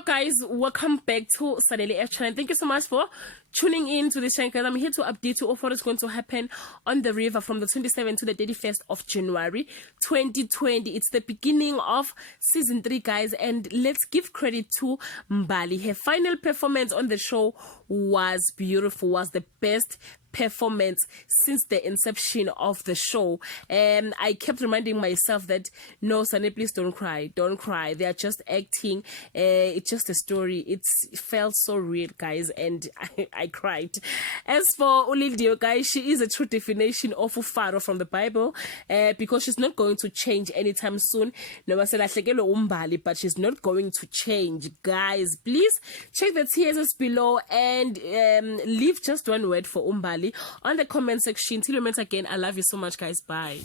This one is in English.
Hello guys, welcome back to Sanele F channel. Thank you so much for tuning in to this channel, guys. I'm here to update you of what is going to happen on the river from the 27th to the 31st of January 2020. It's the beginning of season 3, guys, and let's give credit to Mbali. Her final performance on the show was beautiful, was the best performance since the inception of the show. And I kept reminding myself that no, Sane, please don't cry, they are just acting. It's just a story. It felt so real, guys, and I cried. As for Olivia, guys, she is a true definition of Ufaro from the Bible, because she's not going to change anytime soon. But she's not going to change, guys. Please check the TSS below and leave just one word for Mbali on the comment section. Till we meet again, I love you so much, guys. Bye.